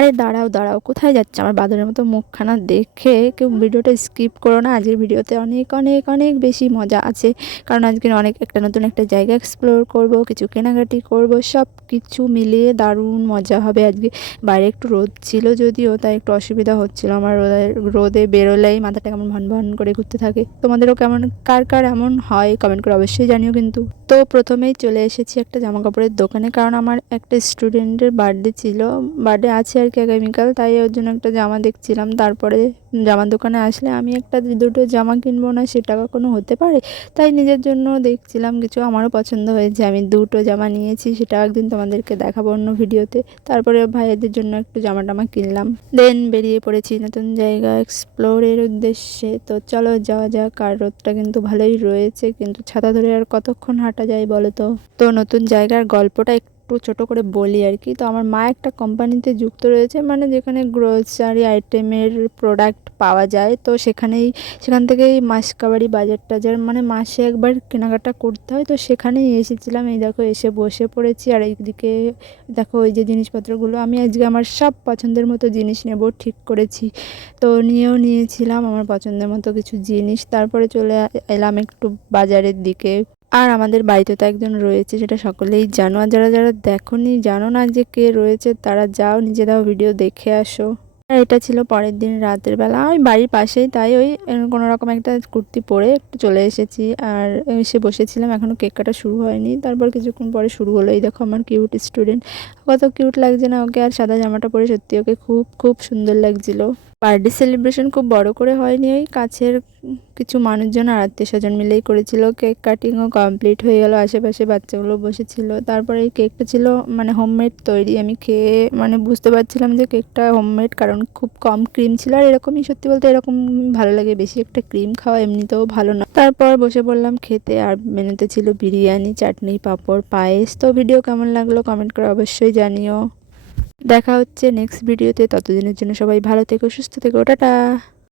আরে দাঁড়াও দাঁড়াও, কোথায় যাচ্ছে? আমার বাদরের মতো মুখখানা দেখে কেউ ভিডিওটা স্কিপ করো না। আজকের ভিডিওতে অনেক অনেক অনেক বেশি মজা আছে, কারণ আজকের অনেক নতুন একটা জায়গা এক্সপ্লোর করব, কিছু কেনাকাটি করব, সব কিছু মিলিয়ে দারুণ মজা হবে আজকে। বাইরে একটু রোদ ছিল যদিও, তাই একটু অসুবিধা হচ্ছিল আমার। রোদে বেরোলেই মাথাটা কেমন ভন ভন করে ঘুরতে থাকে। তোমাদেরও কেমন, কার কার এমন হয় কমেন্ট করে অবশ্যই জানিও কিন্তু। তো প্রথমেই চলে এসেছি একটা জামা কাপড়ের দোকানে, কারণ আমার একটা স্টুডেন্টের বার্থডে ছিল, বার্থডে আছে আর কি আগামীকাল, তাই ওর জন্য একটা জামা দেখছিলাম। তারপরে জামার দোকানে আসলে আমি একটা দুটো জামা কিনবো না সেটা কখনো হতে পারে, তাই নিজের জন্য দেখছিলাম কিছু। আমারও পছন্দ হয়েছে, আমি দুটো জামা নিয়েছি, সেটা একদিন তোমাদেরকে দেখাবো অন্য ভিডিওতে। তারপরে ভাইয়াদের জন্য একটু জামা টামা কিনলাম, দেন বেরিয়ে পড়েছি নতুন জায়গা এক্সপ্লোরের উদ্দেশ্যে। তো চলো যাওয়া যাক। আর রোদটা কিন্তু ভালোই রয়েছে, কিন্তু ছাতা ধরে আর কতক্ষণ হাঁটা যায় বলো তো। তো নতুন জায়গার গল্পটা একটু ছোট করে বলি আর কি। তো আমার মা একটা কোম্পানিতে যুক্ত রয়েছে, মানে যেখানে গ্রোসারি আইটেমের প্রোডাক্ট পাওয়া যায়। তো সেখান থেকেই মাসকাবারি বাজার টাজার, মানে মাসে একবার কেনাকাটা করতে হয়। তো সেখানেই এসেছিলাম। এই দেখো এসে বসে পড়েছি, আর এইদিকে দেখো ওই যে জিনিসপত্রগুলো, আমি আজকে আমার সব পছন্দের মতো জিনিস নেব ঠিক করেছি। তো নিয়েছিলাম আমার পছন্দের মতো কিছু জিনিস। তারপরে চলে এলাম একটু বাজারের দিকে। আর আমাদের বাড়িতে তো একজন রয়েছে, সেটা সকলেই জানো। আর যারা যারা দেখোনি, জানো না যে কে রয়েছে, তারা যাও নিজেরাও ভিডিও দেখে আসো। আর এটা ছিল পরের দিন রাতের বেলা, ওই বাড়ির পাশেই, তাই ওই কোনো রকম একটা কুর্তি পরে একটু চলে এসেছি। আর এসে বসেছিলাম, এখনও কেক কাটা শুরু হয়নি। তারপর কিছুক্ষণ পরে শুরু হলো। এই দেখো আমার কিউট স্টুডেন্ট, কত কিউট লাগছে না ওকে। আর সাদা জামাটা পরে সত্যি ওকে খুব খুব সুন্দর লাগছিল। বার্থডে সেলিব্রেশন খুব বড় করে হয়নি, ওই কাছের কিছু মানুষজন আর আত্মীয় স্বজন মিলেই করেছিল। কেক কাটিংও কমপ্লিট হয়ে গেল, আশেপাশে বাচ্চাগুলো বসেছিল। তারপরে এই কেকটা ছিল মানে হোমমেড তৈরি। আমি খেয়ে মানে বুঝতে পারছিলাম যে কেকটা হোমমেড, কারণ খুব কম ক্রিম ছিল। আর এরকমই সত্যি বলতে এরকম ভালো লাগে, বেশি একটা ক্রিম খাওয়া এমনিতেও ভালো না। তারপর বসে পড়লাম খেতে। আর মেনুতে ছিল বিরিয়ানি, চাটনি, পাঁপড়, পায়েস। তো ভিডিও কেমন লাগলো কমেন্ট করে অবশ্যই জানিও। দেখা হচ্ছে নেক্সট ভিডিওতে, ততদিনের জন্য সবাই ভালো থেকো, সুস্থ থেকো, টাটা।